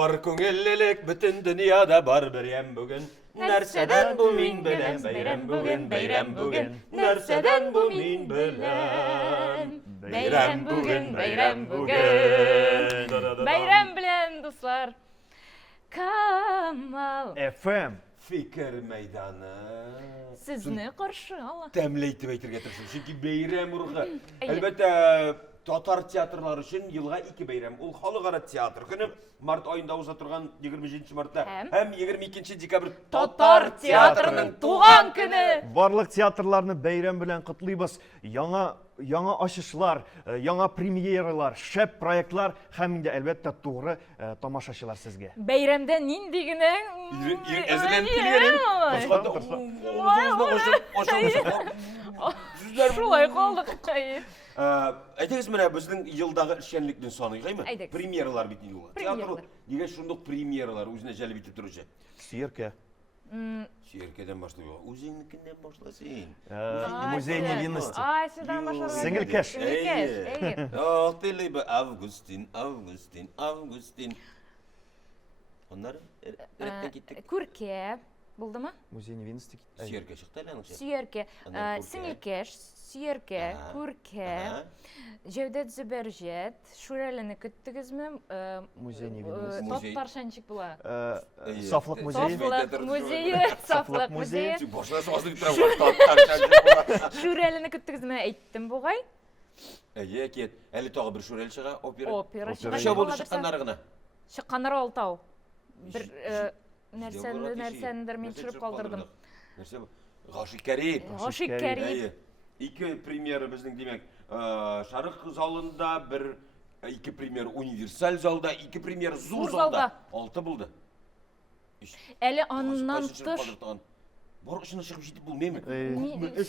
Бар көңіллілік бүтін дүнияда бар бірем бүгін. Нәрседен бұл мен білем, бәйрем бүгін, бәйрем бүгін. Нәрседен бұл мен білем, бәйрем бүгін, бәйрем бүгін. Бәйрем білен, достар. Камал. FM. Fikir meydanı. Sizni qarşı Allah. Təmləyitib aytırga tırışım. Çünki beyram urğı. Əlbəttə, Tatar teatrları üçün yılğa 2 beyram. Ol xalqara teatr günü mart ayında uza turğan 20 martda həm 22 dekabr Tatar teatrının tuğan günü. Барлык театрларны бәйрәм белән котлыйбыз. Яңа ачышлар, яңа премьералар, шәп проектлар һәм инде әлбәттә тугры тамашачылар сезгә. Бәйрәмдә нинди генә әзерләнеп килгәнем. Шулай калдык. Әйтегез менә безнең елдагы эшчәнлекнең саны каймы? Әйтегез. Премьералар бит инде ул. Театр нигә шундый премьералар үзенә җәлеп итеп торучы? Сөеркә. Сөеркәдән башлый. Үзеңнекеннән башласың. Музей невинности. Сюда башлар. Сеңелкәш. Ах, тилебе Августин. Оннар рәттән киттек. Күркә булдымы? Музей невинности. Сөеркә чыкты әле аның. Сөеркә, сеңелкәш, сөеркә, күркә, Җәүдәт Зөбәрҗәт, Шүрәлене көттегезме? Музей невинности. Татарчанчык була. Сафлык музее. Сафлык музее, Сафлык музее. Башласы азлык тора. Шүрәлене көттегезме әйттем бугай. Әйе, кет. Әле тагы бер шүрәл чыга, опера. Опера Ничә булды чыкканнары гына? Чыкканнар алтау. Бер нәрсәндер мин төшереп калдырдым. Нәрсә бу? Гашик Кәрим. Гашик Кәрим. Ике премьера безнең димәк, Шарык залында бер, ике премьера универсаль залда, ике премьера зур залда. 6 булды. Әле аннан тыш. Бар өчен чыгып җитеп булмыймы?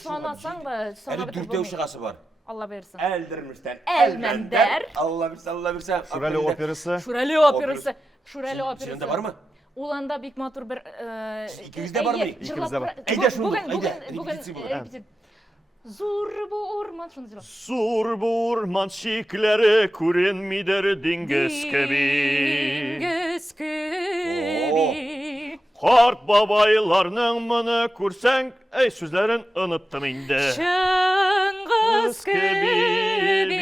Санасаң да Әле санап дүртәү чыгасы бар. Алла бирсен. Әлдермештән. Әлмәндәр. Алла бирсен. Шүрәле операсы. Шүрәле операсы. Шүрәле операсы. Сендә бармы? Ул анда бик матур бер Икегездә бармы? Икегездә бар. Әйдә шундый, әйдә. Бүген Зур бу урман шундый җырлап. Сур бурман шикләре күренмидер диңгез кеби. Диңгез кеби. Карт бабайларның моны күрсәң, әй сүзләрен оныттым инде. Шыңгыз кеби.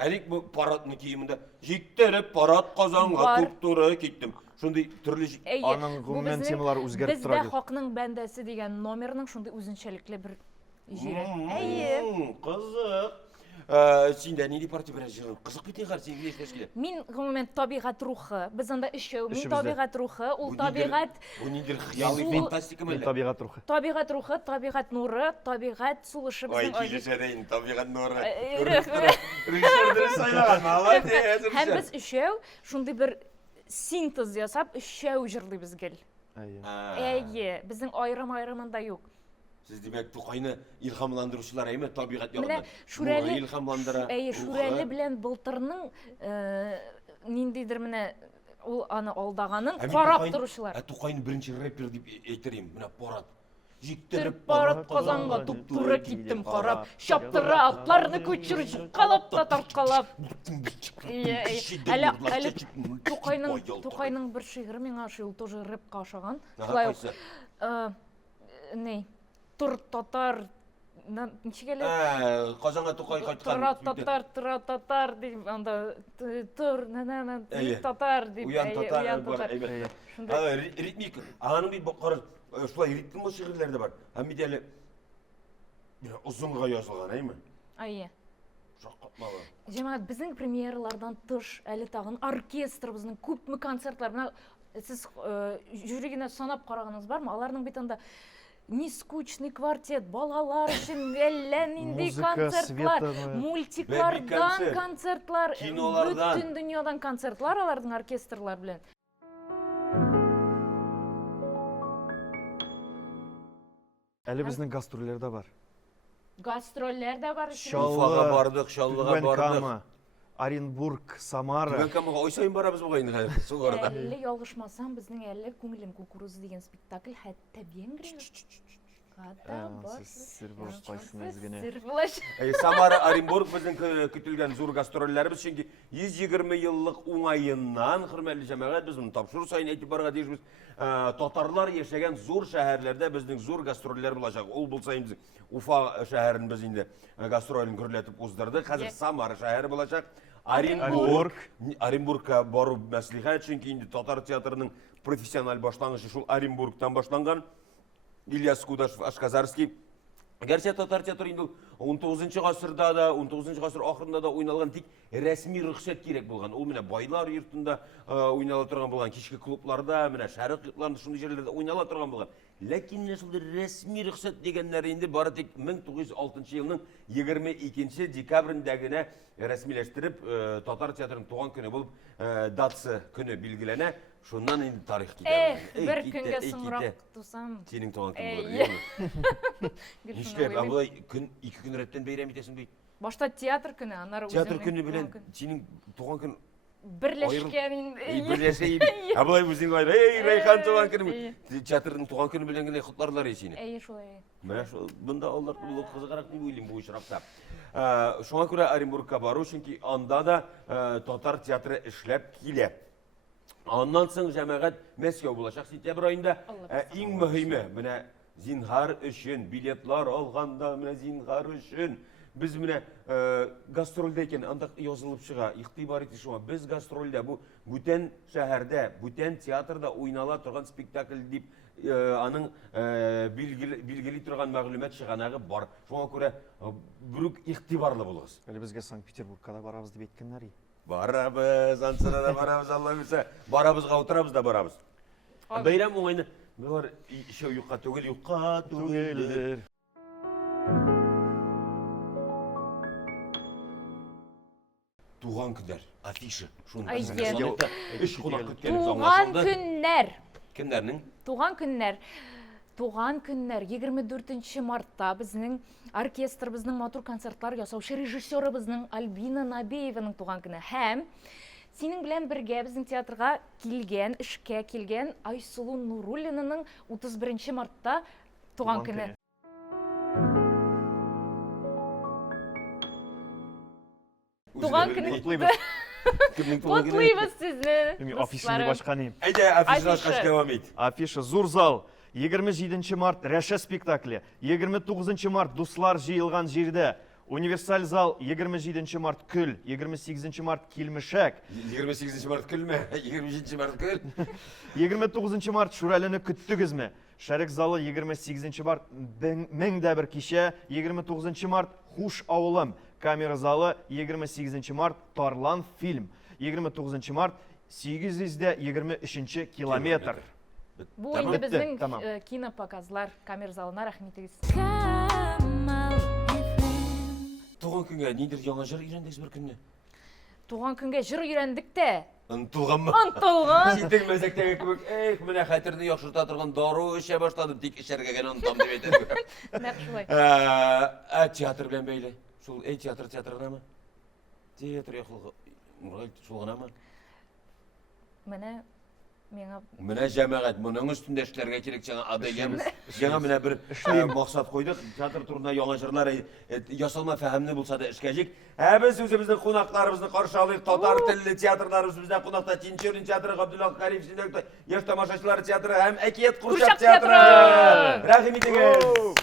Әлик бу парадны киемендә җиктереп парад Казанга туп-туры киттем. Шундый төрле аның гомумән темалары үзгәреп тора. Бездә хакның бәндәсе дигән номерның шундый үзенчәлекле бер җире. Әйе. Кызык. Синдә нинди партия белән җырлый? Кызык бит инде син яшьләшкә. Мин гомумән табигать рухы. Без анда эшчәү, мин табигать рухы, ул табигать. Бу нинди хыялый фантастика мәле? Табигать рухы. Табигать рухы, табигать нуры, табигать сулышы безнең ай. Килешәдәин табигать нуры. Рихтер сайлаган, молодец. Һәм без эшчәү шундый бер синтез ясап эшчәү җырлыйбыз гел. Әйе, безнең айрым-айрымында юк. Сез димәк Тукайны илһамландыручылар әйме табигать ягында. Шүрәле илһамландыра. Әйе, Шүрәле белән былтырның ниндидер менә ул аны алдаганын карап торучылар. Тукайны беренче рэпер дип әйтерим, менә парад. Җиктиреп парад Казанга туп-туры киттем карап, чаптыра атларны күчереп калап та тарткалап. Әле Тукайның бер шигыре миңа шул тоже рэпка ошаган. Шулай ук Тур татар ничегеле? Казанга Тукай кайткан. Тур татар дип анда тур татар дип. Уян татар. Ритмик. Аның бит карыз. Шулай ритмлы шигырьләр дә бар. Һәм бит әле узынга язылган, әйме? Әйе. Шаккатмалы. Җәмәгать, безнең премьералардан тыш, әле тагын оркестрыбызның күпме концертлар. Менә сез жюригенә санап караганыгыз бармы? Аларның бит анда Нескучный квартет, балалар өчен әллә нинди концертлар, мультиклардан концертлар, бүтән дөньядан концертлар аларның оркестрлар белән. Әле безнең гастрольләр дә бар. Гастрольләр дә бар. Шаллыга бардык, Шаллыга бардык. Оренбург, Самара. Түбән Камага ойсайын барабыз бугай инде хәзер. Сугарда. Әллә ялгышмасам, безнең әллә күңелем кукурузы дигән спектакль хәтта Венгрия. Сіз болып қайсыңыз генә. Сир булаш. Самара, Оренбург біздің күтілген зур гастрольлеріміз, чөнки 120 еллык уңайыннан, хөрмәтле җәмәгать, без моны тапшыру сайын әйтеп барырга тиешбез. Татарлар яшәгән зур шәһәрләрдә безнең зур гастрольләр булачак. Ул булса инде Уфа шәһәрен без инде гастролен гөрләтеп уздырдык. Хәзер Самара шәһәре булачак. Оренбургка бару мәслихәт, чөнки инде татар театрының профессиональ башлангычы шул Оренбургтан башланган. Ильяс Кудашев, Ашказарский. Gerçi Tatar театры инде 19 гасырда да, 19 гасыр ахырында да уйналган, тик рәсми рөхсәт кирәк булган. Ул менә байлар йортында уйнала торган булган, кичке клубларда, менә шәрык йортларында шундый җирләрдә уйнала торган булган. Ләкин менә шундый рәсми рөхсәт дигәннәр инде бары тик 1906 елның 22 декабрендә генә рәсмиләштереп, Татар театрының туган көне булып, датасы көне билгеләнә. Шуннан инде тарих китә. Бер көнгә соңрак тусам. Синең туган көн булыр. Нишләп алай көн 2 көн рәттән бәйрәм итәсең бит? Башта театр көне, аннары Театр көне белән синең туган көн берләшкән инде. берләшә. Алай үзең айр, эй, Райхан туган көне. Театрның туган көне белән генә котларлар сине. Шулай. Менә шул монда алар кызыграк дип уйлыйм бу очракта. Шуңа күрә Оренбургка бару, чөнки анда да татар театры эшләп килә. Аннан соң җәмәгать Мәскәү булачак сентябрь аенда. Иң мөһиме, менә зинһар өчен билетлар алганда, менә зинһар өчен без менә гастрольдә икән, анда язылып чыга. Игътибар итү шуңа, без гастрольдә бу бүтән шәһәрдә, бүтән театрда уйнала торган спектакль дип аның билгели торган мәгълүмат чыганагы бар. Шуңа күрә бүрек игътибарлы булыгыз. Әле безгә Санкт-Петербургка да барабыз дип әйткәннәр. Барабыз, ансыра да барабыз, Алла bilsə. Барабызга утырабыз да барабыз. Бәйрәм уңайны, булар ишәү юкка түгел. Туган көндәр, афиша. Шуны эш кунак көткәнебез Туган аңлашылды. көннәр. Кемнәрнең? Туган көннәр. Туган көннәр 24 мартта безнең оркестрыбызның матур концертлар ясаучы режиссерыбызның Альбина Набиеваның туган көне. Һәм синең белән бергә безнең театрга килгән, эшкә килгән Айсылу Нуруллинаның 31 мартта туган көне. Туган көне. Котлыйбыз сезне. Афишаны башка ни. Әйдә, афишаны каш дәвам ит. Афиша зур зал. 27 март Рәшә спектакле. 29 март Дуслар җыелган җирдә. Универсаль зал 27 март Күл, 28 март Килмешәк. 28 март Көлмә, 27 март Көл. 29 март Шүрәлене көттегезме? Шәрек залы 28 март Меңдәбер кичә, 29 март Хуш авылым. Камера залы 28 март Тарлан фильм. 29 март 823 километр. Бу инде безнең кинопоказлар камера залына рәхмәт итегез. Туган көнгә нидер яңа җыр өйрәндегез бер көнне? Туган көнгә җыр өйрәндек тә. Онытылганмы? Онытылган. Синең мәзәктәге кебек, менә хәтерне яхшырта торган дару эчә башладым, тик эчәргә генә онытам дип әйтәсең. Нәкъ шулай. Театр белән бәйле. Шул театрынамы? Театр яклыгы. Шул гынамы? Менә җәмәгать моның өстендә эшләргә кирәк, җаңа адәйгәбез. Җаңа менә бер максат куйдык. Театр турында яңа җырлар ясалма фәһемле булса да эшкәҗик. Без үзебезнең кунакларыбызны каршы алыйк. Татар телле театрларыбыз бездә кунакта Тинчурин театры, Габдулла Кариев синең яшь тамашачылар театры һәм Әкият Курчак театры. Рәхим итегез.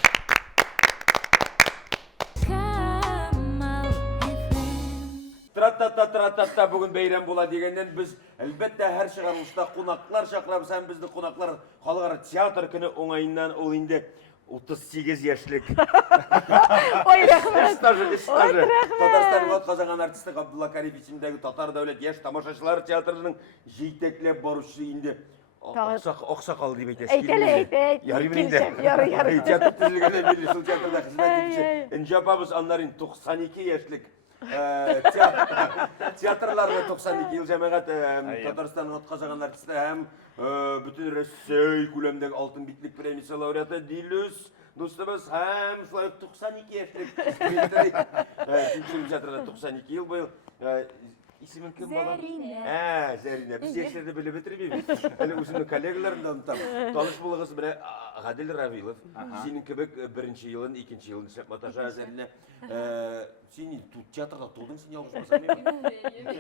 Тра-та-та бүген бәйрәм була дигәннән без әлбәттә һәр чыгарылышта кунаклар чакырабыз һәм безнең кунаклар халыкара театр көне уңаеннан ул инде 38 яшьлек. Ой, рәхмәт. Татарстанның атказанган артисты Габдулла Кариев исемендәге Татар дәүләт яшь тамашачылар театрының җитәкләп баручысы инде Аксакал дип әйтәсез. Әйтәле. Ярый. Театр төзелгәннән бирле шул театрда хезмәт итүче. Инҗапабыз аннарын 92 яшьлек театрларда 92 ел җәмәгать Татарстанның атказанган артисты һәм бөтен Россия күләмендәге алтын битлек премиясе лауреаты Дилүс дустыбыз һәм шулай 92 яшьлек Тинчурин театрында 92 ел быел. Исемен кем бала? Зәринә. Без яшьләрдә белеп бетермибез. Әле үземнең коллегаларымны онытам. Таныш булыгыз, менә Ғаділ Равилов, сенің кебек бірінші жылын, екінші жылын ішіп Маташа әзіріне. Сен театрда тудың, сен ялғыз басам ем?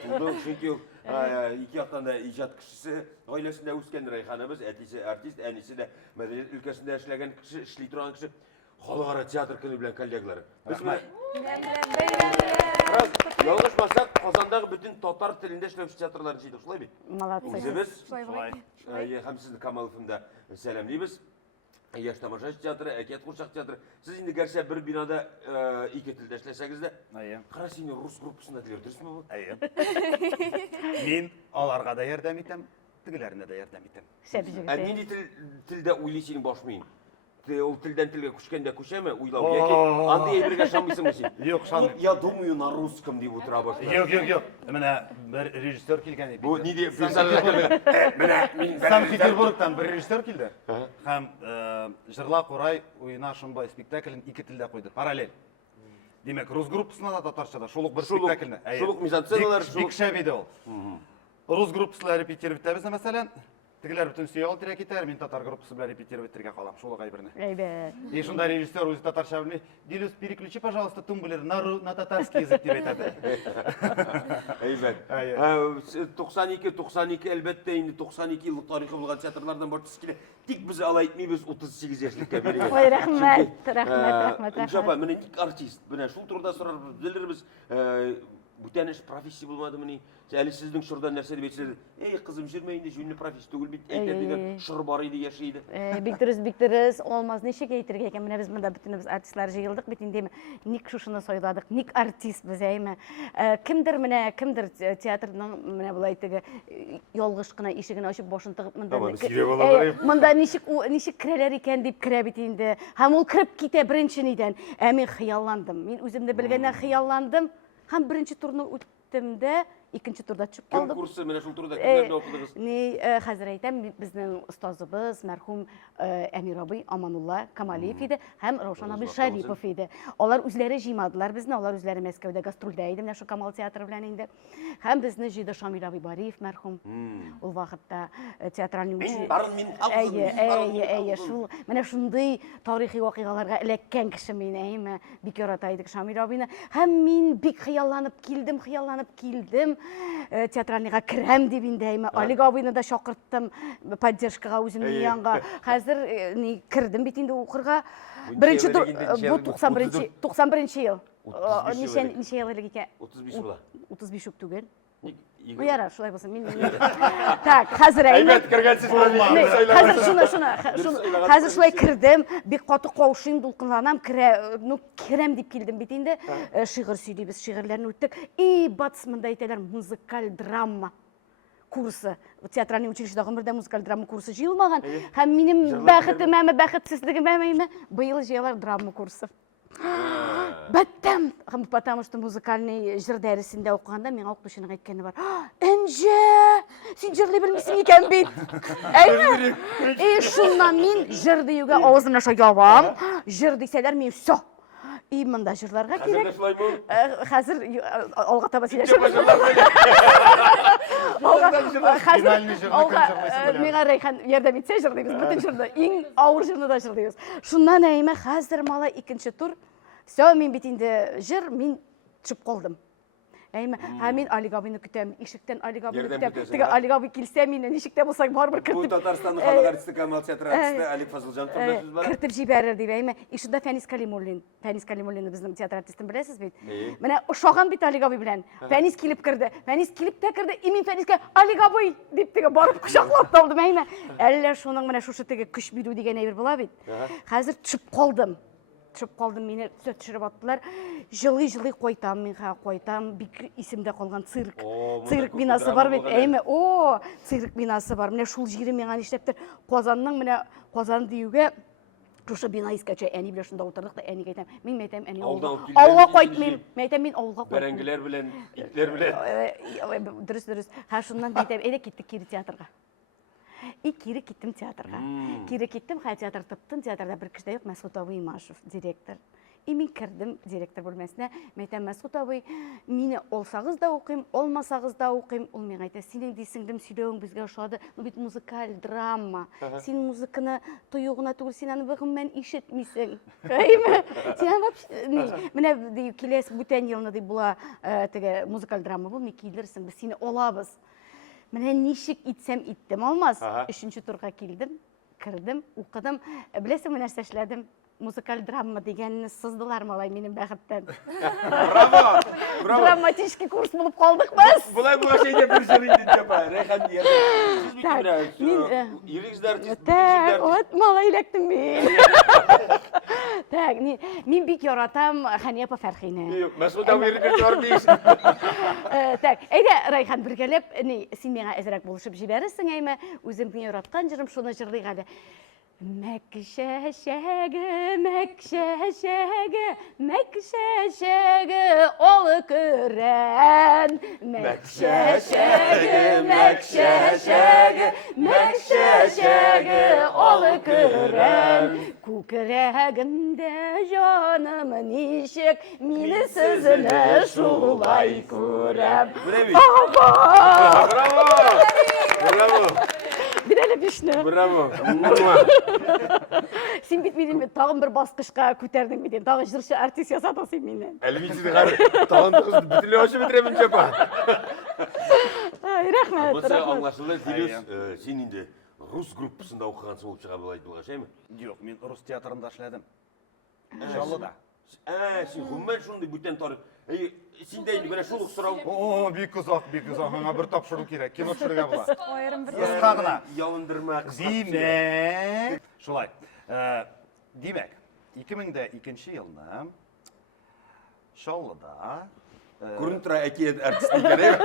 Тудың, çünkü екі жақтан да ижат кішісі, ғайласында өскен Райханымыз, әтесі артист, әнесі де мәдениет өлкесінде эшләгән кіші, эшли тұрған кіші, халықара театр күні белән коллегалары. Ялғыз басақ, Қазандағы бүтін татар тілінде эшләүче театрларын жидік, шулай бит? Молодцы. Үзебез, һәм сезне Камаловымда сәламлейбез. Яш тамашач театры, әкият курчак театры. Сіз инде гәрсә бер бинада ике телдә эшләсәгез дә, кара сине рус группасында диләр, дөресме бу? Мин аларга да ярдәм итәм, тегеләренә дә ярдәм итәм. Шәп җегет. Нинди телдә уйлый синең башмыйн? Ул телдән телгә күчкәндә күчәме, уйлау яки андый әйбергә шамыйсыңмы син? Юк, шамыйм. Я думаю на русском дип утыра башлый. Юк. Менә бер режиссер килгән иде. Бу ни дип менә мин Санкт-Петербургтан бер режиссер килде. Һәм Җырла Курай уена шундай спектаклен ике телдә куйды, параллель. Димәк, рус группасына да татарчада шул ук бер спектакльне. Шул ук мизансценалар, бик шәп иде ул. Рус группасына репетировать итәбез, мәсәлән, тегеләр бөтен сөйәл тирәк итәр, мин татар группасы белән репетировать итәргә калам, шул ук әйберне. Әйбәт. И шунда режиссер үзе татарча белми, Дилюс, переключи, пожалуйста, тумблер на татарский язык дип әйтә. Әйбәт. 92 әлбәттә инде 92 еллык тарихы булган театрлардан бартысы килә. Тик без алай әйтмибез 38 яшьлеккә биргән. Ой, рәхмәт. Шапа, менә тик артист. Менә шул турыда сорарбыз, белербез. Бүтән эш профессия булмадымы ни? Әле сезнең шурда нәрсә дип әйтсәгез, эй, кызым, җөрмә инде, җүнле профессия түгел бит, әйтә дигән шур бар иде, яши иде. Биктирис, олмаз ничек әйтергә икән, менә без монда бөтенебез артистлар җыелдык бит инде, ник шушыны сайладык, ник артист без әйме. Кемдер театрның менә булай теге ялгыш кына ишеген ачып башын тыгып монда ничек керәләр икән дип керә бит инде. Һәм ул кереп китә беренчедән. Мин хыялландым. Мин үземне белгәннән хыялландым. Һәм беренче турны үттем дә, икенче турда чыгып Кем калдым. курсы менә шул турыда кемнәрне укыдыгыз? Ни хәзер әйтәм, безнең остазыбыз мәрхүм Әмир абый Аманулла Камалиев иде һәм Раушан абый Шарипов иде. Алар үзләре җыймадылар безне, алар үзләре Мәскәүдә гастрольдә иде, менә шу Камал театры белән инде. Һәм безне җыйды Шамил абый Бариев мәрхүм. Ул вакытта театральный шул менә шундый тарихи вакыйгаларга эләккән кеше мин, әйме, бик ярата идек Шамил абыйны. Һәм мин бик хыялланып килдем. Театральныйга керәм дип инде, әйме, Алик абыйны да чакырттым поддержкага үземнең янга. Хәзер кердем бит инде укырга. Беренче бу 91 ел. Ничә ел элек икән? 35 була. 35 үк түгел. Бу яра, шулай булса, мин. Так, хәзер әйме. Әйбәт кергәнсез профессия. Хәзер шулай кердем, бик каты каушыйм, дулкынланам, керәм дип килдем бит инде. Шигырь сөйлибез, шигырьләрне үттек. И батыс монда әйтәләр, музыкаль драма курсы. Театральный училищеда гомердә музыкаль драма курсы җыелмаган. Һәм минем бәхетсезлегем быел җыялар драма курсы. Бәттем, потому что музыкальный җыр дәресендә укыганда миңа укытучының әйткәне бар. Энҗе, син җырлый белмисең икән бит. Әйме? И шуннан мин җыр диюгә авызымны аша ябам. Җыр дисәләр мин всё. И монда җырларга кирәк. Хәзер алга таба сөйләшәм. Миңа Рәйхан ярдәм итсә җырлыйбыз, бөтен җырны, иң авыр җырны да җырлыйбыз. Шуннан әйме, хәзер малай икенче тур. Всё, мин бит инде җыр, мин төшеп калдым. Әйме, һәм мин Алик абыйны көтәм, ишектән Алик абыйны көтәм. Теге Алик абый килсә, мине ничектә булса барыбер Бу кертеп. Татарстанның халык артисты Камал театры артисты Алик Фазылҗанов турында сүз бар. Кертеп җибәрер дип әйме. Ишудә Фәнис Калимуллин безнең театр артистын беләсез бит. Менә ошаган бит Алик абый белән. Фәнис килеп керде. Фәнис килеп тә керде. И мин Фәнискә Алик абый дип теге барып кочаклап талдым әйме. Әллә шуның менә шушы теге көч бирү дигән әйбер була бит. Хәзер төшеп калдым, мине төшереп аттылар. Жылый кайтам, мин кайтам, бик исемдә калган цирк бинасы бар бит, әйме. Цирк бинасы бар. Менә шул җире миңа нишләптер Казанның менә Казан диюгә шушы бина искәчә әни белән шунда утырдык да әнигә әйтәм. Мин әйтәм, әни авылга кайтмыйм. Мин әйтәм, мин авылга кайтмыйм. Бәрәңгеләр белән, итләр белән. Дөрес. Һәм шуннан әйтәм, әйдә киттек кире театрга. И кире киттем театрга. Кире киттем, театр тыптым, театрда бер кеше дә юк, Мәсгуд абый Имашев, директор. Мен кірдім директор бөлмесіне, мен айтам, Мәсғұт абай, мені олсағыз да оқим, олмасағыз да оқим. Ол мен айта, сенің дейсіңдім сөйлеуің бізге ұшады, бұл бит музыкаль драма. Сен музыканы тұйығына түгіл, сен аны бұғыммен ишетмейсің. Қайма? Сен вообще, міне келесі бүтен еліні бұла музыкаль драма бұл, мен кейлерсің, біз сені олабыз. Міне нешік итсем иттім, алмаз. Үшінші турға келдім, кірдім, оқыдым. Білесің, мен нәрсе эшләдім. Музыкаль драма дегенні сыздылар малай менің бәғіттен. Браво! Браво! Драматический курс болып қалдық біз. Бұлай şeyde bir sürüydün yapar. Reyhan diye. Siz mi kimler? Yürüyüz artist. Так, от малай лектім мен. Так, мен бик яратам Ханепа Фәрхине. Yok, Mesut abi yürüyüz artist. Так, әйдә Райхан бергәләп, син миңа әзрәк булышып җибәрерсең, әйме, үзем яраткан җырым шуны җырлыйк әле. Мәкшәшәге, мәкшәшәге, мәкшәшәге, ол көрән. Мәкшәшәге, мәкшәшәге, мәкшәшәге, ол көрән. Күкрәгемдә җаным ничек, мине сезне шулай күрәм. Bravo! Bravo! Bir әле бишне. Bravo! Син бит мине тагын бер баскычка күтәрдең бит. Тагын җырчы артист ясадың син мине. Әлбетте қар таланты қызды бүтілі ашы бітіремін жапа. Рәхмәт, Бұсы рәхмәт. аңлашылы, Дилюс, сен енді рус группасында оқығансың болып шыға болады болға, шай ма? Жоқ, мен рус театрында эшләдем. Жаллыда. Сен ғұммен шунды бүттен тарып. Сен дейін бәрі шулық сұрау. О, бик ұзақ. Аңа бір тапшыру керек. Кино түсірге була. Айырым бір Қысқа ғына. Ялындырма, қысқа. Демек. Шулай. Демек, 2002 елны Шаллыда Көрін тұра әке әртісті керек.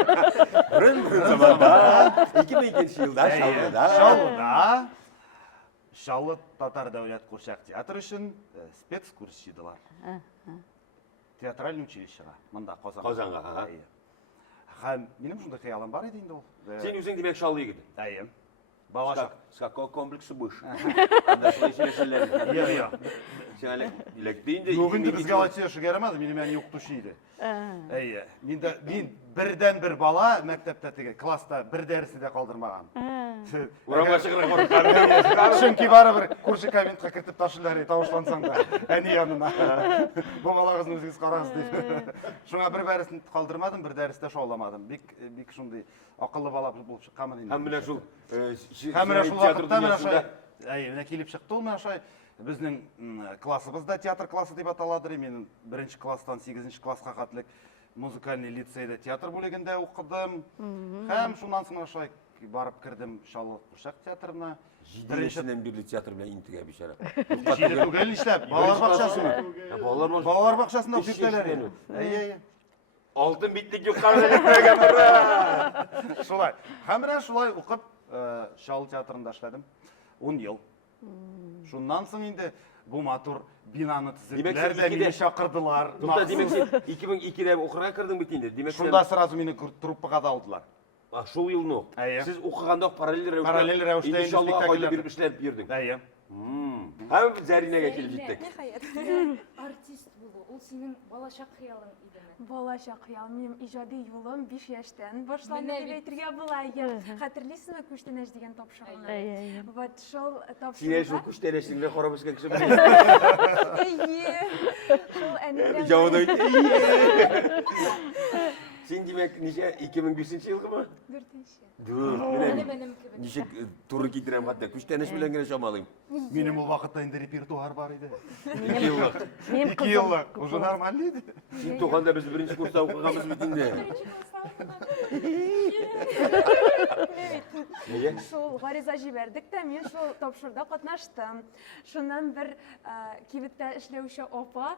Бүрін заманда 2002 жылда Шаллыда. Шаллыда Шаллы Татар дәулет қуршақ театр үшін спецкурс жидылар. Театральный училищеға, мында Қазанға, аға. Менің шундай қиялым бар еді енді ол. Сен өзің демек Шаллы егеді. Әйе. Балашақ. С какого комплекса будешь? Анда слышали шелер. Иә. Сен әлі илектейінде. Бүгінде бізге алатия шығарамады, менің әне оқытушы еді. Әйе. Мен бірден бір бала мәктепте теге класста бір дәрісі де қалдырмаған. Урамға шығырға қорқады. Чөнки барыбер күрше комментқа кіртіп ташылар тавышлансаң да, әне янына. Бұл балағызын өзіңіз қараңыз деп. Шуңа бір дәрісін қалдырмадым, бір дәрісте шауламадым. Бик шундай ақыллы бала болып шыққанмын енді. Һәм менә шул Һәм менә шул вакытта менә шулай. Әйе, менә килеп чыкты ул менә шулай. Безнең классыбызда театр классы дип аталадыр. Мен 1-нче класстан 8-нче класска катлык музыкальный лицейда театр бүлегендә укыдым. Һәм шуннан соң шулай барып кірдім Шаллы Куршақ театрына. Біріншіден бірлі театр белән интегә бишара. Җиде түгел нишләп? Балалар бакчасына. Балалар бакчасында үтәләр. Әйе. Алтын битлек юк караган бара. Шулай. Һәм менә шулай укып Шаллы театрында эшләдем 10 ел. Шуннан соң инде бу матур бинаны төзеделәр дә мине чакырдылар. Демек сен 2002-дә укырга кирдең бит инде. Демек Шунда сразу мине труппага да алдылар. Шул елны. Сез укыганда параллель рәвештә спектакльләр биреп эшләп йөрдең. Әйе. Һәм без Заринәгә килеп җиттек. артист булу, ул синең балачак хыялың идеме? Балачак хыял, минем иҗади юлым 5 яшьтән башланды Менә дип бит. әйтергә була. Хәтерлисезме Күчтәнәш дигән тапшырыгны? Әйе. Вот шул Синә шул тапшырыгы. күчтәнәшеңне карап үскән кеше. Әйе. Шул әнидән. Җавада әйтте. Син демәк ничә 2005 елгымы? 4-нче. Менә Менем кебек. ничек туры китерәм хәтта күчтәнәш белән генә чамалыйм. Минем ул вакытта инде репертуар бар иде. 2 еллык. Менің 2 еллык. Уже нормально иде. Син туганда без беренче курста укыганбыз бит инде. Шул гариза җибәрдек тә мин шул тапшырда катнаштым. Шуннан бер кибеттә эшләүче апа,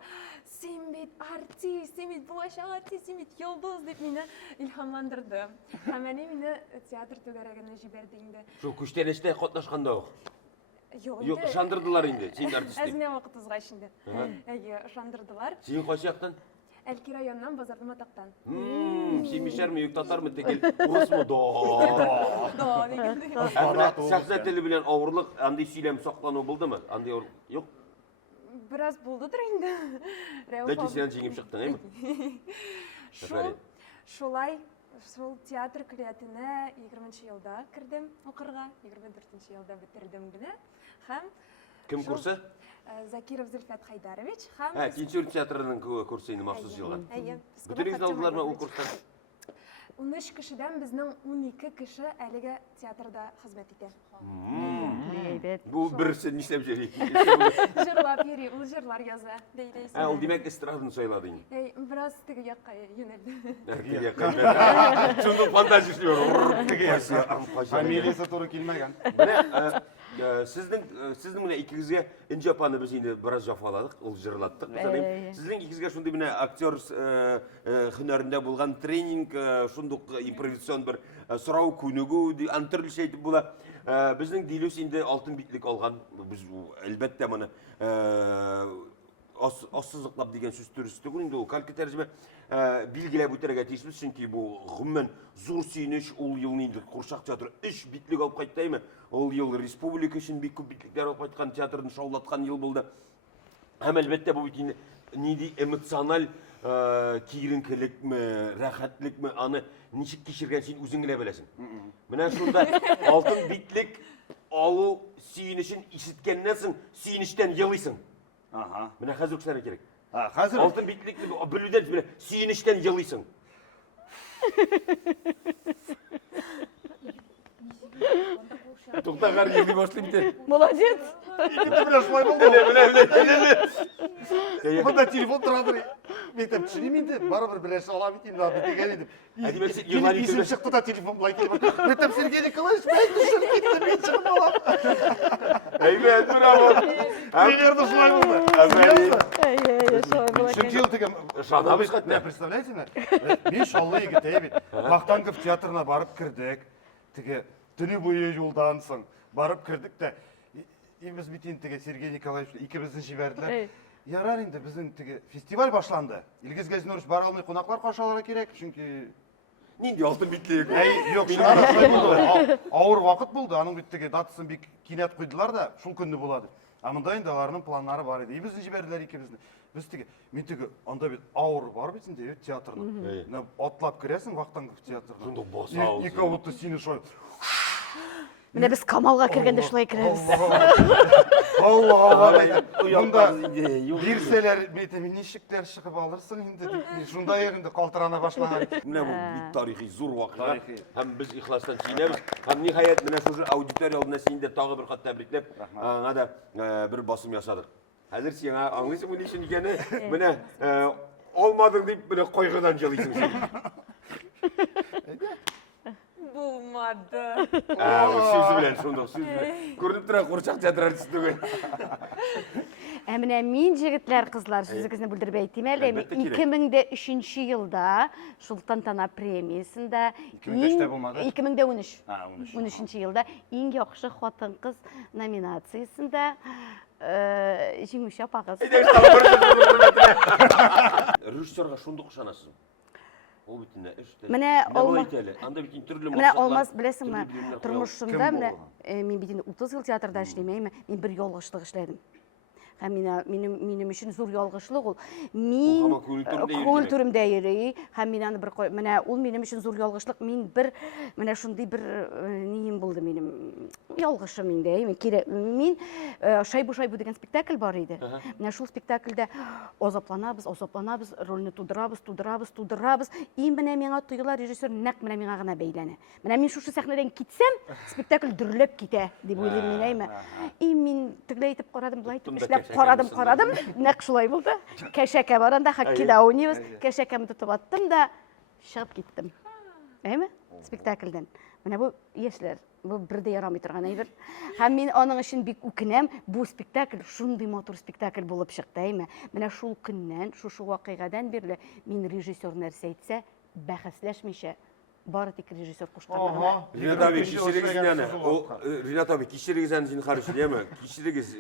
син бит артист, син бит булачак артист, син бит йолдыз дип мине илһамландырды. Һәм әни мине театр түгәрәгенә җибәрде инде. Шул күчтәнәштә катнашканда ук. Юк, Юк, ышандырдылар инде, син артист. Әзмә вакытызга инде. Әйе, ышандырдылар. Син кайсы яктан? Әлки районнан, Базардан Матактан. Син мишәрме, юк татармы, тегел урысмы? Да, дигәндәй. Сәхнә теле белән авырлык, андый сөйләм саклану булдымы? Андый юк. Biraz buldudur inде. Дәки сен жеңіп шықтың, әйме? Шулай, шул театр креатine 20 елда кірдім оқырға, 24 елда бітірдім генә. Һәм Кім курсы? Закиров Зульфат Хайдарович һәм Кеншер театрының курсыны махсус жылған. Бүтіріңіз алдылар ма ол курстан? 13 кешедән безнең 12 кеше әлегә театрда хезмәт итә. Бұл бірісі нишләп жүрей? Җырлап йөри, ул җырлар яза, дейдейсез. Ол демек эстраданы сайладың. Бераз теге якка юнәлде. Шунда фантазия эшләр. Фамилиясы туры килмәгән. Сіздің міне ikigizге інжі апаны біз енді біраз жафаладық, ол жырлаттық. Сіздің ikigizге шундай міне актер хөнәрендә болған тренинг, шундук импровизацион бір сұрау күнігу, антүрлі шейтіп бола. Біздің дейлес енді алтын битлік алған, біз әлбәттә мұны ассызықлап деген сөз түрісті күнінде ол калькі тәржіме білгіләп өтерге тейсіміз, чөнки бұл ғыммен зор сүйініш ол елін енді Қуршақ театры 3 битлік алып қайттаймы. Ол ел республика үшін бек көп битліктер алып қайтқан, театрдың шаулатқан ел болды. Әм әлбәттә бұл бітіне неде эмоциональ киірінкілік мі, рәхәтлік мі, аны нешік кешірген сен өзіңіле білесің. Міне шында алтын битлік алу сүйінішін ишіткеннен соң сүйініштен елайсың. Міне қазір күшіне керек. Алтын битлікті білуден сүйініштен елайсың. Тоқтағар елді башлы бітер. Молодец. Икенде белән шулай булды. Монда телефон торадыр. Мәктәп төшерим инде, барыбер беләш ала бит инде, битегән идем. Әдибәт сен елан Исем чыкты да телефон булай килеп. Мәктәп Сергей Николаевич, мен төшеп киттем, мин чыгып алам. Әйбәт, браво. Примерно шулай булды. Шулай Шунчы ел тегем Шанабыз хәтта. Не, представляете ме? Мен шаллы егет бит. Вахтангов театрына барып кирдек. Теге түні бойы жолдан соң барып кірдік та, біз бітен теге Сергей Николаевич икебізді жіберділер. Ярар енді біздің теге фестиваль башланды. Илгиз Газинурович бара алмай қонақлар қашалары керек, чүнки Нинди алтын битлек. Yok, şunlar болды. Ауыр вақыт болды. Аның биттеге датысын бик кинет қойдылар да, шул күнді болады. Амында енді аларының планлары бар еді. Бізді жіберділер икебізді. Біз теге, мен теге, анда бит ауыр бар битінде театрның. Атлап кіресің Вахтангов театрына. Шундук босау. И кого-то сені шой. Міне біз Камалға кіргенде шулай кіреміз. Алла, мұнда берселер, мен нешіктер шығып алырсың енді, шунда ерінде қалтырана башлаған. Менә бу бик тарихи зур вакыйга. Һәм без ихластан сөйләбез. Һәм ниһаять менә шушы аудитория алдында сине тагы бер кат тәбрикләп, аңа да бер басым ясадык. Хәзер син аңлыйсың бу нишен икәнне? Менә алмадың дип менә койгыдан җылыйсың син. Булмады. Сүз белән шундый сүз белән. Күренеп тора Курчак театр артисты түгел. Менә мин җегетләр, кызлар, сүзегезне белдереп әйтим әле. 2003 елда шул тантана премиясында 2003-тә булмады. 2013. 13. 13 елда иң яхшы хатын-кыз номинациясында җиңүче апагыз. Режиссерга шундый ышанасыз. Ол битенә эш. Менә анда бит төрле Менә алмаз беләсеңме, тормышымда менә мин бит инде 30 ел театрда эшләмәйме, мин бер ялгышлык эшләдем. Һәм минем өчен зур ялгышлык ул. Мин күңел түремдә йөри, һәм мин аны бер менә ул минем өчен зур ялгышлык. Мин бер менә шундый бер нием булды минем. Ялгышым инде. Мин шайбу дигән спектакль бар иде. Менә шул спектакльдә азапланабыз, рольне тудырабыз. И менә миңа тоела режиссер нәкъ менә миңа гына бәйләнә. Менә мин шушы сәхнәдән китсәм, спектакль дөрләп китә дип уйлыйм мин әйме. И мин тегеләй итеп карадым, булай итеп Қарадым, нәқ шулай болды. Кәшәкә баранда хаккида ойнайбыз. Кәшәкәмді тотып аттым да шығып кеттім. Әйме? Спектакльден. Менә бу яшьләр, бу бердә ярамый торган әйбер. Һәм мин аның өчен бик үкенәм. Бу спектакль шундый матур спектакль булып чыкты, әйме. Менә шул көннән, шушы вакыйгадан бирле мин режиссер нәрсә әйтсә, бәхәсләшмичә бары тик режиссер кушканлыгына. Ринат abi, кичерегез аны зинһар эшләме? Кичерегез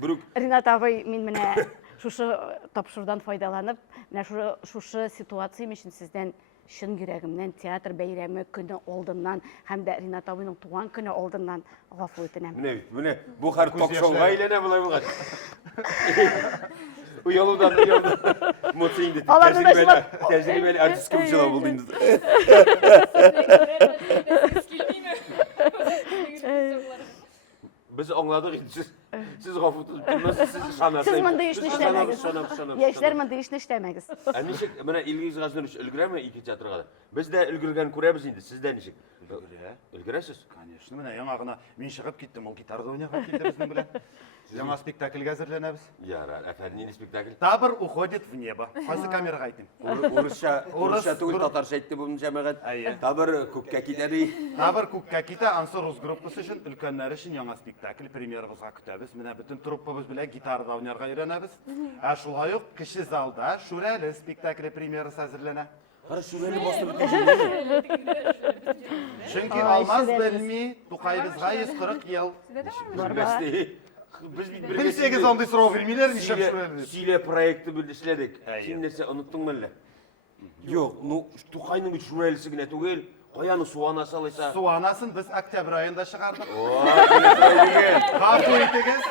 бүрук. Ринат абый, мин менә шушы тапшырдан файдаланып, менә шушы ситуация өчен сездән шын йөрәгемнән театр бәйрәме көне алдыннан һәм дә Ринат абыйның туган көне алдыннан гафу үтенәм. Менә бу хәр ток-шоуга әйләнә булай булган. Уялудан. Моцы инде Аларны да тәҗрибәле артист кем җыла булды инде. Biz аңладык инде. Сез гафу итмәсез, сез шанасыз. Сез монда эшне эшләмәгез. Яшьләр монда эшне эшләмәгез. Ә ничек, менә Илгиз Газнурич өлгерәме ике театрга? Без дә өлгергән күрәбез инде. Сез дә ничек? Өлгерәсез? Конечно, менә яңа гына мин чыгып киттем, ул гитарда уйнарга килде безнең белән. Яңа спектакльгә әзерләнәбез. Яра, әфәндин спектакль. Табыр уходит в небо. Кайсы камерага әйтим? Урысча түгел, татарча әйтте бу җәмәгать. Табыр күккә китә ди. Табыр күккә китә, ансы рус группасы өчен, өлкәннәр өчен яңа спектакль премьерабызга көтәбез. Менә бөтен труппабыз белән гитарда уйнарга өйрәнәбез. Ә шулай ук кече залда Шүрәле спектакле премьерасы әзерләнә. Ара шүрәле бастырып Чөнки Алмаз белми, Тукайыбызга 140 ел. Biz Белсәгез андый сорау бирмиләр, нишләп Шүрәле? Сөйлә проекты белешләдек. Әйе. Син нәрсә оныттыңмы әллә? Юк, ну Тукайның бит шүрәлесе генә түгел. Каяны суана салыйса. Суанасын без октябрь айында чыгардык. Гафу Гафу итегез.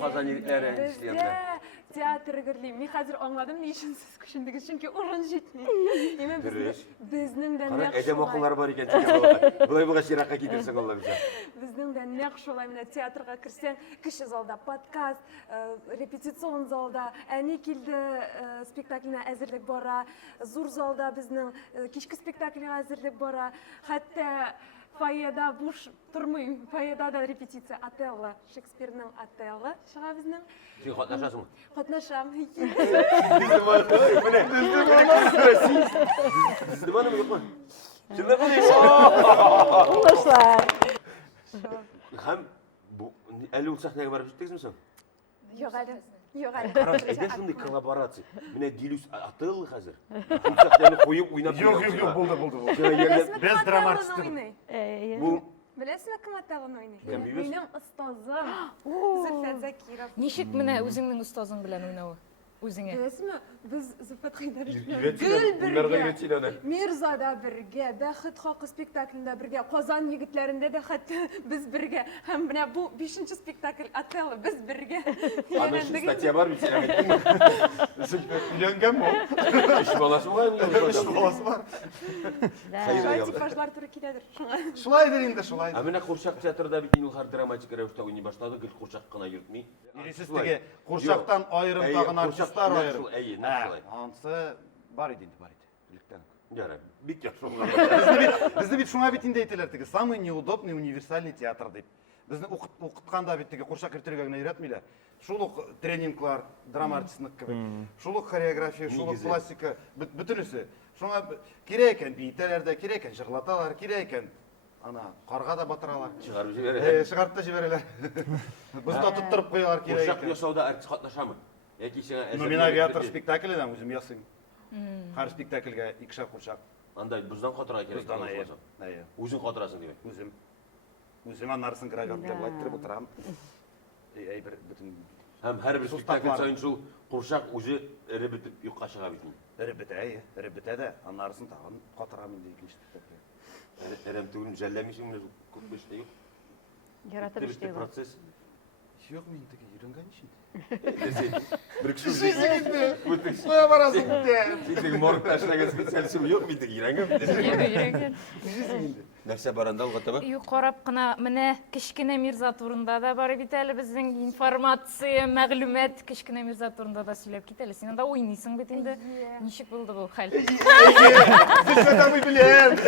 Казан егетләре Бездә эшләгән. театр гырлый. Мин хәзер аңладым ни өчен сез күчендегез, чөнки урын җитми. Дөрес. Безнең дә Кара, нәкъ әдәм шулай. акыллары бар икән театрда. Булай буга чиракка китерсәң Алла безгә. Безнең дә нәкъ шулай менә театрга керсәң, кече залда подкаст, репетицион залда, әни килде, спектакльне әзерлек бара, зур залда безнең кичке спектакльгә әзерлек бара, хәтта фойеда буш тормый, фойеда да репетиция Отелло, Шекспирның Отелло чыга безнең. Син катнашасыңмы? Катнашам. Sizde var mı yok mu? Şimdi bu ne? Уңышлар. Hem bu 50 sahneye varıp gittiniz mi sen? Юк әле. Юк әле. Kardeş, ede şunday kollaboratsiya. Mine Dilus atıl hazır. Bu sahneni koyup oynap. Yok, булды. Без драматистер. Bu Беләсезме кем Отеллоны уйный? Кем билбез? Минем остазым. Зөлфәт Закиров. Ничек менә үзеңнең остазың белән уйнавы? Үзеңә. Беләсезме? Без Зөлфәт Хайдарович белән Уйларга гел өйрәтсин аны. бергә, Мирзада бергә, Бәхет хакы спектаклендә бергә, Казан егетләрендә дә хәтта без бергә. Һәм менә бу 5нче спектакль Отелло без бергә. Аны şu statiya var mı sen әйттең? Өйләнгәнме ул? Эш баласы var mı? Эш баласы бар. Hayır Шулай ayol. типажлар туры киләдер. Шуңа. Шулайдыр инде, шулай. А менә Курчак театрда бит инде хар драматик рәвештә уйный башлады, гел Курчак кына йөртми. Ирисез теге Курчактан айрым тагын артистлар айрым. Әйе, нәкъ Ансы бар иде, Илектән. Ярар, бик яхшы. Безне бит шуңа бит инде әйтәләр теге самый неудобный универсальный театр дип. Безне укытканда бит теге Курчак иртергә генә өйрәтмиләр. Шул ук тренинглар, драма артистник кебек. Шул ук хореография, шул ук Нигезе. классика, бөтенесе. Шуңа кирәк икән бийтәләр дә, кирәк икән җырлаталар, кирәк икән ана карга да батыралар. Чыгарып җибәрә. Чыгарып та җибәрәләр. Безне тоттырып куялар кирәк Курчак икән. ясауда артист катнашамы? Яки сиңа Ну, мин авиатор спектакльдән үзем ясыйм. Һәр спектакльгә икешәр Курчак. Андай буздан катырга кирәк. Бездән әйе. Үзең катырасың димәк. Үзем аннарсын гравировка булып утырам. Әйбер бөтен Һәм һәрбер Шул спектакль татлар. сайын шул Курчак үзе репетип юкка чыга бит. Репетә дә, аннарсын тагын катырам инде икенче спектакльгә. Әрәм түгел жәлләмисең менә күп беште юк. Яратып эшләгән. Процесс. Юк, мин теге йөргән ишин. Bir kişi sürekli. Кая барасың инде? Син моргта эшләгән специалистым юк бит йөрәгем. Йөрәгән. Нәрсә баранда ул гатаба? Ю карап кына менә Кечкенә Мирза турында да бар бит әле безнең информация, мәгълүмат Кечкенә Мирза турында да сөйләп кит әле. Син анда уйныйсың бит инде. Ничек булды бу хәл? Зөлфәт белән.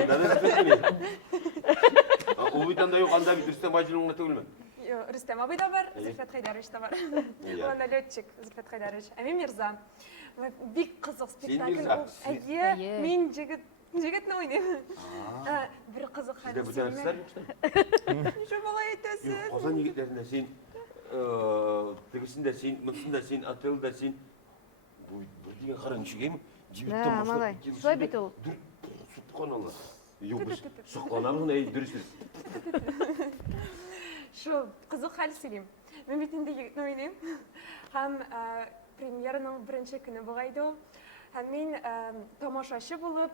Анда да бетми. Ул бит анда юк, анда бит Рөстәм Баҗинның түгелме? Рөстәм абый да бар, Зөлфәт Хайдарович да бар. Ул летчик Зөлфәт Хайдарович. Ә мин Мирза. Бик кызык спектакль. Мирза? Әйе, мин җегетне уйныйм. Бер кызык Сездә бу хәдис. дәресләр юкмы? Шу балай әйтәсез. Казан егетләрендә син тегесендә син, монсында син, Отеллда син. Бу дигән харын чигәйме? Да, малай. Шулай бит ул. Субханалла. Юк, без сокланабыз, дөрес. Шу кызык хәл сөйлим. Мин бит инде егетне уйныйм. Һәм премьераның беренче көне бугай иде ул. Һәм мин тамашачы булып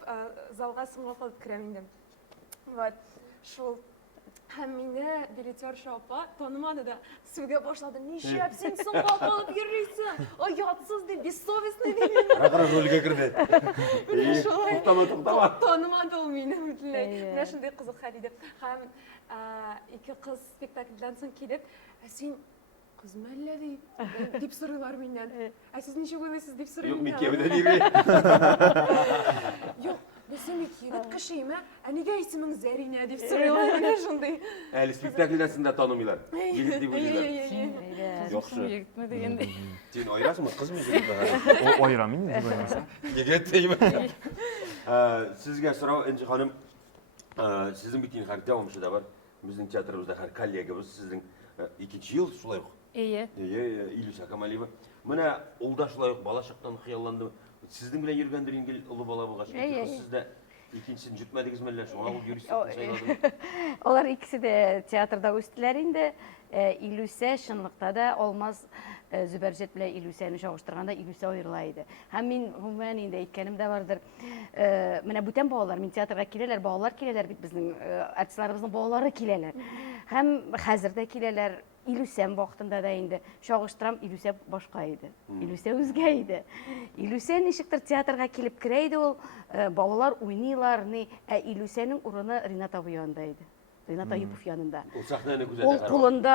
залга соңга калып керәм инде. Вот. Шул һәм мине билетерша апа танымады да сүгә башлады. Нишләп син соңга калып йөрисең? Аятсыз дип, бессовестный дип. Рахара рольгә керде. Туктама. Танымады ул мине бөтенләй. Менә шундый кызык хәл иде. Һәм ике кыз спектакльдән соң килеп, син кызмы әллә дип сорыйлар миннән. Сез ничек уйлыйсыз дип сорыйлар. Юк, мин кебедән йөргән. Юк, безнең егет кешеме? Нигә исемең Зәринә дип сорыйлар менә шундый. Әле спектакльдән соң да танымыйлар. Егет дип уйлыйлар. Яхшы. Егетме дегендей. Син айрасыңмы, кызмы җигет? Ойрамын инде булмаса. Егет дейме? Сезгә сорау Энҗи ханым, сезнең бит инде һәр дәвамчы да бар. Безнең театрыбызда һәр коллегабыз сезнең 2нче ел шулай ук. Ие. Илюша Камалиева. Менә ул да шулай ук бала чактан хыялланды. Сезнең белән йөргәндер инде улы бала булгач. Сез дә икенчесен җитмәдегезме әллә? Шуңа ул юристлыкны сайладыңыз. Олар икесе дә театрда үстеләр инде. Илүсә чынлыкта да Алмаз Зөбәрҗәт белән Илүсәне чагыштырганда Илүсә аерыла иде. Һәм мин гомумән инде әйткәнем дә бардыр. Менә бүтән балалар мин театрга киләләр, балалар киләләр бит безнең артистларыбызның балалары киләләр. Һәм хәзер дә киләләр. Илүсәм вакытында да инде чагыштырам, Илүсә башка иде. Илүсә үзгә иде. Илүсә ничектер театрга килеп керә иде ул, балалар уйныйлар, Илүсәнең урыны Ринат абый янында иде. Ринат Аюпов янында. Ул сахнаны Ул күзәтә. кулында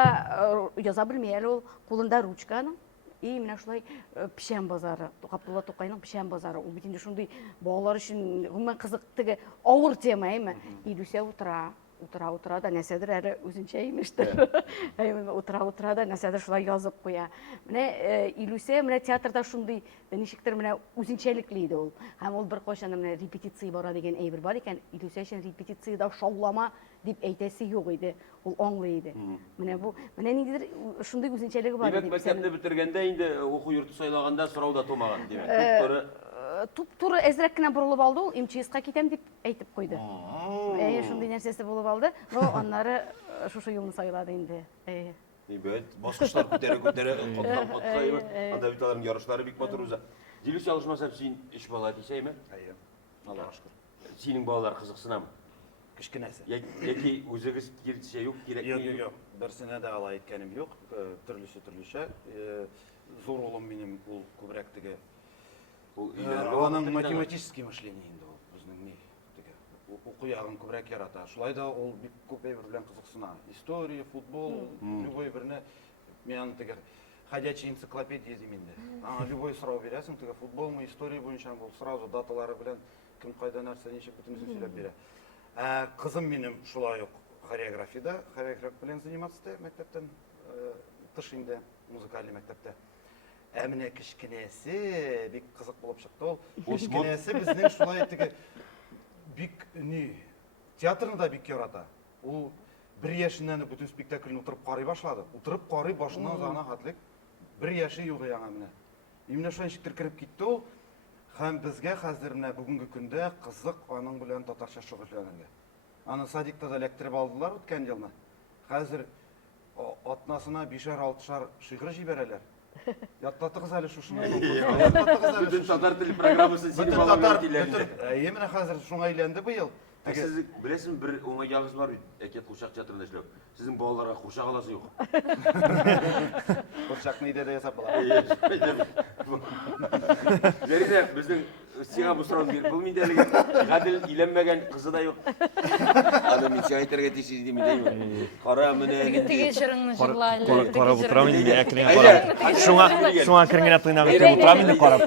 яза белмәй әле ул, кулында ручканың. И менә шулай пишән базары, Габдулла Тукайның пишән базары. Ул бит инде шундый балалар өчен гомумән кызык теге авыр тема, әйме. Илүсә утыра да нәрсәдер әле үзенчә имештер. Утыра да нәрсәдер шулай язып куя. Менә Илүсә менә театрда шундый ничектер менә үзенчәлекле иде ул. Һәм ул беркайчан менә репетиция бара дигән әйбер бар икән. Илүсә өчен репетициядә шаулама дип әйтәсе юк иде. Ул аңлый иде. Менә бу менә ниндидер шундый үзенчәлеге бар Димәк, иде. мәктәпне бетергәндә инде уку йорты сайлаганда сорау да тумаган, димәк. Туп-туры әзрәк кенә борылып алды ул, МЧСка китәм дип әйтеп куйды. Шундый нәрсәсе булып алды. Но аннары шушы юлны сайлады инде. Бәт, баскычлар күтәрә, катлап. Анда бит аларның ярышлары бик матур уза. Дилүс ялышмаса, син 3 бала дисәйме? Аллаһка шөкер. Синең балалар кызыксынамы? Кечкенәсе. Яки үзегез киртеше юк, кирәкми? Юк. Берсенә дә алай әйткәнем юк. Төрлесе. Зур улым минем ул күбрәк теге. Аның математический мышление инде ул. Безнең ни теге. Уку ягын күбрәк ярата. Шулай да ул бик күп әйбер белән кызыксына. История, футбол, любой берне мен теге ходячий энциклопедия дим инде. Любой сорау бирәсең, теге футболмы, история буенча ул сразу даталары белән кем кайда нәрсә ничек бөтенсен сөйләп бирә. Кызым минем шулай ук хореографиядә, хореограф белән заниматься мәктәптән тыш инде, музыкаль мәктәптә. Менә кечкенәсе бик кызык булып чыкты ул. Кечкенәсе безнең шулай теге бик театрны да бик ярата. Ул 1 яшеннән бүтән спектакльне утырып карый башлады. Утырып карый башыннан зана хатлык. 1 яше юк яңа менә. Менә шуның шиктер кирип китте ул. Һәм безгә хәзер менә бүгенге көндә кызык аның белән татарча шөгыльләнергә. Аны садикта да эләктереп алдылар үткән елны. Хәзер атнасына 5-6 шигырь җибәрәләр. Яттатыгыз әле шушыны. Бүтән татар теле программасын синең балалар диләрде. Менә хәзер шуңа әйләнде быел. Сез беләсезме, бер уңай ягыз бар бит, Әкият Курчак театрында эшләү. Сезнең балаларга курчак аласы юк. Курчакны идә дә ясап була. Зәринә, безнең сиңа бу сорау бир. Бу миндә әлеге гадел иләнмәгән кызы да юк. Аны мин сиңа әйтергә тиеш идем димме? Кара менә. Теге җырыңны җырла. Карап утырам инде, әкрен карап. Шуңа кергән атына үтеп утырам инде карап.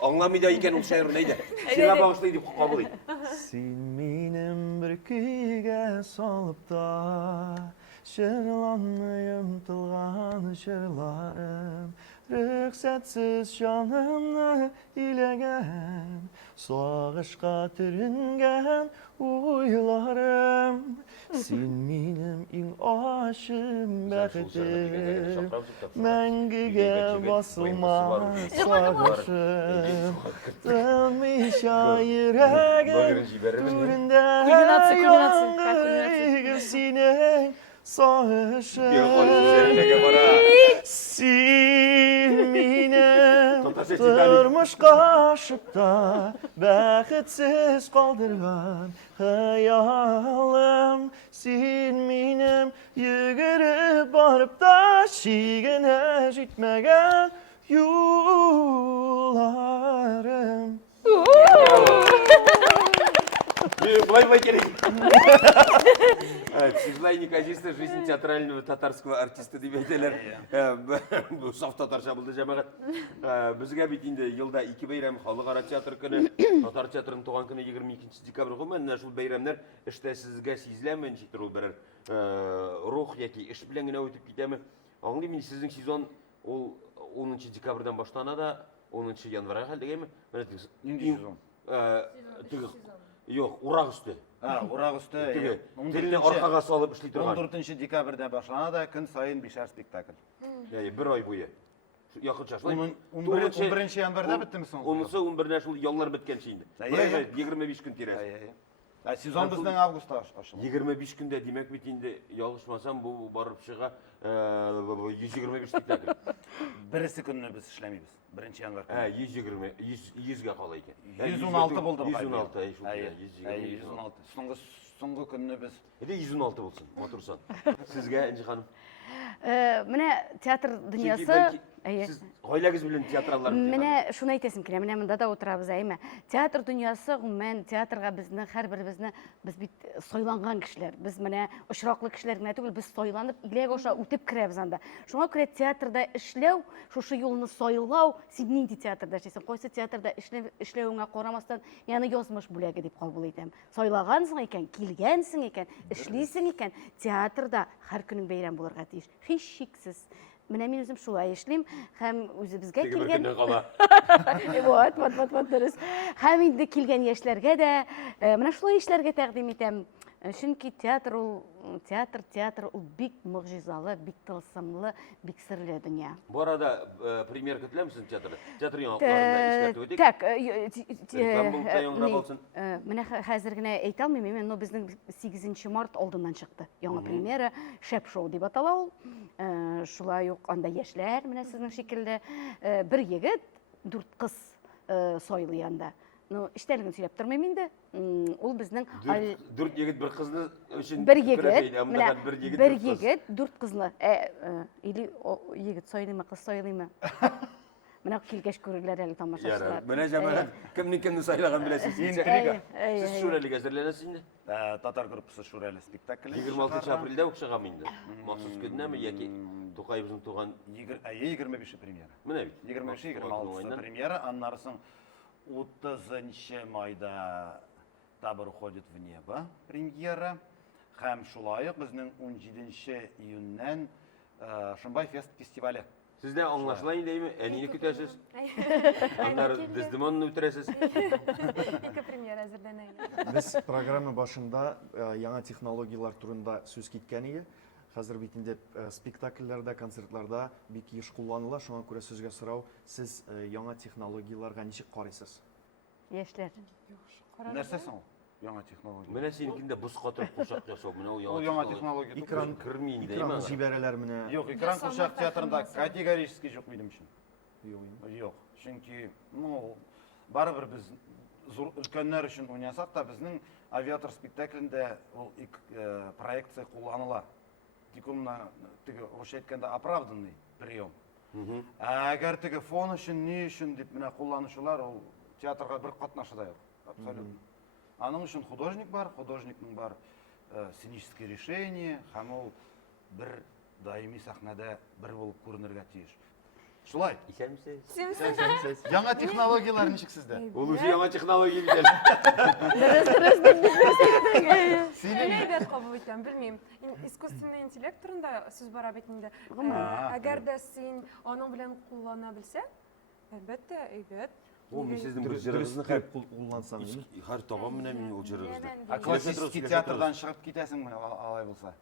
Аңламый да икән ул шагыйрь әйдә. Сиңа багышлый дип кабул ит. Син минем бер көйгә салып та, җырланмый омтылган җырларым, рөхсәтсез җанымны иләгән, сагышка төренгән уйларым. Син минем иң ачым бәхетем, мәңгегә басылмас сагышым, тынмыйча йөрәгем түрендә яңгыр синең сагышым. Син минем Тамаша Титаник. Тұрмышқа ашықта бәқітсіз қалдырған қиялым, сен менің жүгіріп барып та шегіне жетмеген юларым. Былай керек. Светлана неказиста жизнь театрального татарского артиста деп айталар. Бұл саф татарша болды жамағат. Бізге бит инде елда 2 бәйрәм халықара театр күні, татар театрының туған күні 22 декабрь ғой. Мен шул бәйрәмнәр эштә сезгә сизләмен җитер ул берәр рух яки эш белән генә үтеп китәме. Аңлыйм мин сезнең сезон ул 10 декабрьдән башлана да 10 январьга хәлдәгәме? Менә Инде сезон. Yok, urak üstü. Урақ үсті. Телini арқаға салып ішлей тұрған. 14 декабрьдә башлана да көн сайын 5 спектакль. Bir ay boyu. Якынча. 11 январьда біттіме соң? Онысы 11-нә шул яллар біткән шейінде. 25 күн тирәсе. Сезон біздің августта ашылды. 25 көндә демәк бит инде ялгышмасам бу барып чыга 125 спектакль. Берсе көнне без эшләмибез. 1 январь. 100-га кала икән. 116 булды. 116. Соңгы көнне без 116 булсын. Матурсан. Сезгә Энҗи ханым. Менә театр дөньясы Siz гаиләгез белән театралларны. Менә шуны әйтәсем килә. Менә монда да утырабыз әйме. Театр дөньясы гомумән театрга безне һәрберебезне без бит сойланган кешеләр. Без менә очраклы кешеләр генә түгел, без сойланып иләк аша үтеп керәбез анда. Шуңа күрә театрда эшләү, шушы юлны сойлау, син нинди театрда эшлисең? Кайсы театрда эшләвеңә карамастан, яны язмыш бүләге дип кабул итәм. Сайлагансың икән, килгәнсең икән, эшлисең икән, театрда һәр көнең бәйрәм булырга тиеш. Һич шиксез. Менә мин үзем шулай эшлим, һәм үзебезгә килгән Вот, дөрес. Һәм инде килгән яшьләргә дә менә шулай эшләргә тәкъдим итәм. Чөнки театр ул бик мөгъҗизалы, бик тылсымлы, бик серле дөнья. Бу арада премьер көтеләмсез театрда? Театр яңалыкларында эшләтеп үтик. Менә хәзер генә әйтә алмыйм, но безнең 8 март алдыннан чыкты. Яңа премьера Шәп шоу дип атала ул. Шулай ук анда яшьләр, менә сезнең шикелле, бер егет, 4 кыз сойлый анда. Ну, иштәлеген сөйләп тормыйм инде. Ул безнең 4 егет бер кызны өчен бер егет, 4 кызны. Или егет сойлыймы, кыз сойлыймы? Менә килгәч күрерләр әле тамашачылар. Менә җәмәгать кемне сайлаган беләсез. Сез шүрәлегә әзерләнәсез инде. Татар группасы шүрәле спектакль. 26 апрельдә үк чыгам инде. Махсус көннәме яки Тукаебызның туган 25 премьера. Менә бит. 25-26 премьера, аннары соң 30 майда табор уходит в небо премьера. Һәм шулай ук безнең 17 июньнән Шымбай фестивале. Сездә аңлашыла инде, әнине көтәсез. Аннары Дездемонны үтерәсез. 2 премьера әзерләнә. Без программа башында яңа технологиялар турында сүз киткән иде. Хәзер бит инде спектакльләрдә, концертларда бик еш кулланыла. Шуңа күрә сезгә сорау, сез яңа технологияларга ничек карыйсыз? Яшьләр. Нәрсә соң ул? Яңа технология. Менә синекендә буз катырып кушак ясау, менә Ул яңа технология. Экран кирми инде. Экран җибәрәләр менә. Юк, экран кушак театрында категорически юк минем өчен. Юк. Чөнки, барыбер без зур өлкәннәр өчен уйнасак та, безнең авиатор спектаклендә ул проекция кулланыла. Тик ул теге русча әйткәндә оправданный прием. Әгәр теге фон өчен, ни өчен дип менә кулланучылар, ул театрга бер катнашы да юк. Абсолютно. Аның өчен художник бар, художникның бар сценическое решение, һәм ул бер даими сәхнәдә бер булып күренергә тиеш. Шулай. Исәнмесез? Яңа технологиялар ничек сездә? Ул үзе яңа технология бит. Менә әйбәт кабул итәм, белмим. Искусственный интеллект турында сүз бара бит инде. Әгәр дә син аның белән куллана белсәң, әлбәттә әйбәт. Ул мин сезнең бер Дөрес җырыгызны куллансам инде. һәр тагын менә мин ул җырыгызны. Классический театрдан чыгып китәсең менә алай булса.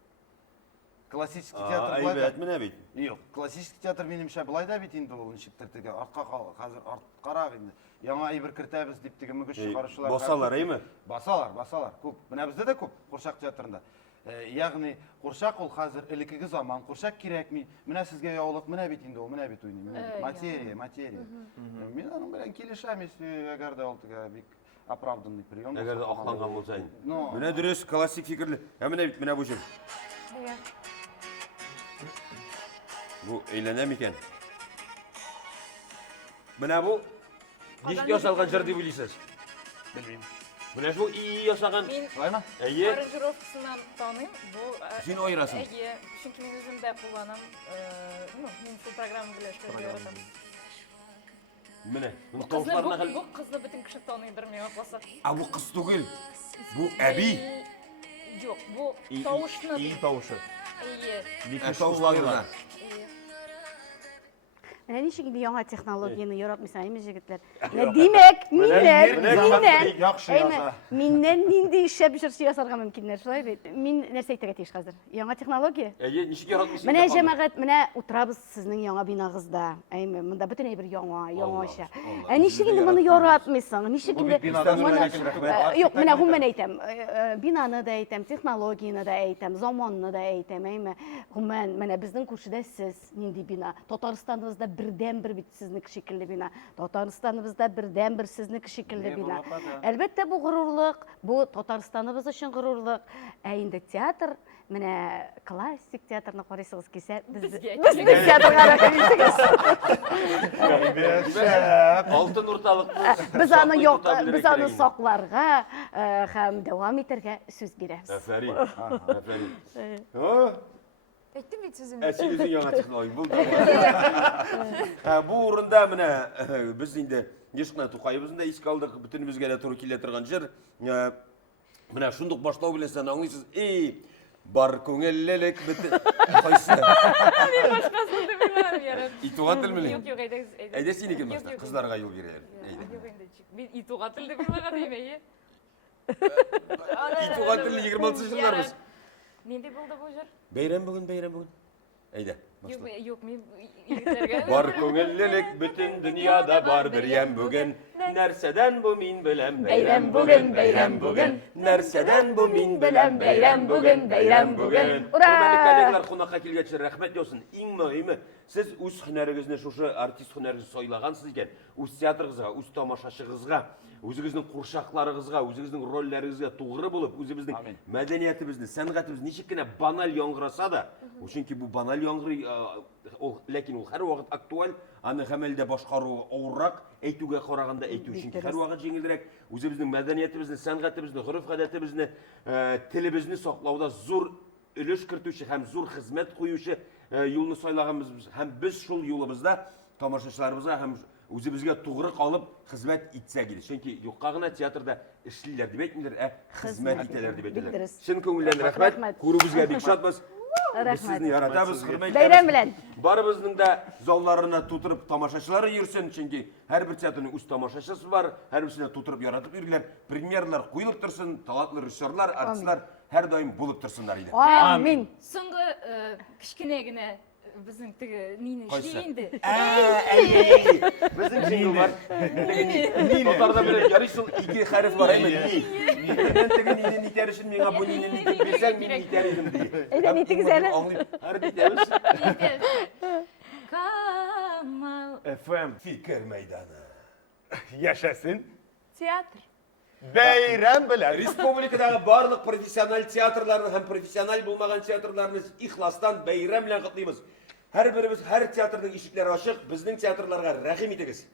Классический театр булай. Әйбәт менә бит. Юк, классический театр минемчә булай да бит инде ул ничектер теге артка хәзер арткарак инде. Яңа әйбер кертәбез дип теге мөгез чыгаручылар. Басалар, әйме? Басалар. Күп. Менә бездә дә күп Курчак театрында. Ягъни курчак ул хәзер элекеге заман, курчак кирәкми. Менә сезгә яулык, менә бит инде ул, менә бит уйный. Материя. Мин аның белән килешәм, әгәр дә ул бик оправданный прием. Әгәр дә акланган булса инде. Ну, Менә дөрес, классик фикерле. Менә бит, менә бу җыр. Бу әйләнә микән? Менә бу ничек ясалган җыр дип уйлыйсыз? белмим. Менә шул ясаган. Мин Алаймы? Әйе. аранжировкасынан таныйм. Бу Син айырасың. Әйе, чөнки мин үзем дә кулланам. Мин шул программа белән эшләргә яратам. Менә. Бу Кызны тавышларына хәл. бу кызны бөтен кеше таныйдыр миңа калса. Бу кыз түгел. Бу әби. Юк, бу тавышны. И тавышы. Әйе. Бик Тавышларына. Менә ничек инде яңа технологияны яратмыйсың, әйме җегетләр? Менә димәк, миннән нинди шәп җырчы ясарга мөмкиннәр, шулай бит. Мин нәрсә әйтергә тиеш хәзер? Яңа технология. Әйе, ничек яратмыйсың? Менә җәмәгать, менә утырабыз сезнең яңа бинагызда. Әйме, монда бөтен бер яңаша. Ничек инде моны яратмыйсың? Ничек инде юк, менә гомумән әйтәм. Бинаны да әйтәм, технологияны да әйтәм, заманны да әйтәм, әйме. Гомумән, менә безнең күршедә сез нинди бина? Татарстаныбызда бердән-бер бит сезнеке шикелле бина. Татарстаныбызда бердән-бер сезнеке шикелле бина. Әлбәттә бу горурлык, бу Татарстаныбыз өчен горурлык. Ә инде театр, менә классик театрны карыйсыгыз килсә, безнең театрга рәхмәт итегез. Алтын урталык. Без аны сакларга һәм дәвам итәргә сүз бирәбез. Афәрин. Афәрин. Әйттем бит сүзем. Син үзең яңа технология булды. Бу урында менә без инде Ешкына Тукаебызны да искә алдык, бөтенебезгә дә туры килә торган җыр. Менә шундук башлау белән сен аңлыйсыз. Бар күңеллелек бөтен. Кайсы? Мин башкасын дип уйларым ярат. Итуга тел белмим. Юк, юк, әйдәгез. Әйдә синеке башта, кызларга юл бирәләр. Әйдә. Юк инде. Мин итуга тел дип уйлаган әйе. Итуга тел 26 елларбыз. Нинди булды бу җыр? Бәйрәм бүген. Әйдә. Юк, мин егетләргә. Бар күңеллелек бөтен дөньяда бар бер ям бүген. Нәрсәдән бу мин беләм Бәйрәм бүген. Нәрсәдән бу мин беләм бәйрәм бүген. Ура! Коллегалар кунакка килгәч рәхмәт яусын. Иң мөһиме, сез үз һөнәрегезне шушы артист һөнәрегезне сайлагансыз икән, үз театрыгызга, үз тамашачыгызга, үзегезнең курчакларыгызга, үзегезнең рольләрегезгә тугры булып, үзебезнең мәдәниятебезне, сәнгатебезне ничек кенә баналь яңгыраса да, чөнки бу баналь яңгырый, ләкин ул һәрвакыт актуаль, аны гамәлдә башкару авыррак, әйтүгә караганда әйтү чөнки һәрвакыт җиңелрәк, үзебезнең мәдәниятебезне, сәнгатебезне, гореф-гадәтебезне, телебезне саклауда зур өлеш кертүче һәм зур хезмәт куючы юлны сайлаганбыз һәм без шул юлыбызда тамашачыларыбызга һәм үзебезгә тугры калып хезмәт итсәк иде. Чөнки юкка гына театрда эшлиләр дип әйтмиләр, хезмәт итәләр дип әйтәләр. Чын күңелдән рәхмәт. Күрүбезгә бик шатбыз. Без сезне яратабыз, хөрмәт Бәйрәм белән. Барыбызның да залларына тутырып тамашачылары йөрсен, чөнки һәрбер театрның үз тамашачысы бар, һәрберсенә тутырып яратып йөриләр. Премьерлар куелып торсын, талантлы режиссерлар, артистлар һәр даим булып торсыннар иде. Амин. Соңгы кичкенә генә безнең теге нине эшли инде. Безнең җиңү бар. Татарда белән ярый шул ике хәреф бар әйме? Мен теге нине нитәр өчен миңа бу нине нитеп бирсәң, мин нитәр идем ди. Әйдә, нитегез әле. Һәр битәбез. Камал. FM Фикер мәйданы. яшәсен. Театр. Бәйрәм белән. Республикадагы барлык профессиональ театрларны һәм профессиональ булмаган театрларны ихластан бәйрәм белән котлыйбыз. Һәрберебез һәр театрның ишекләре ачык, безнең театрларга рәхим итегез.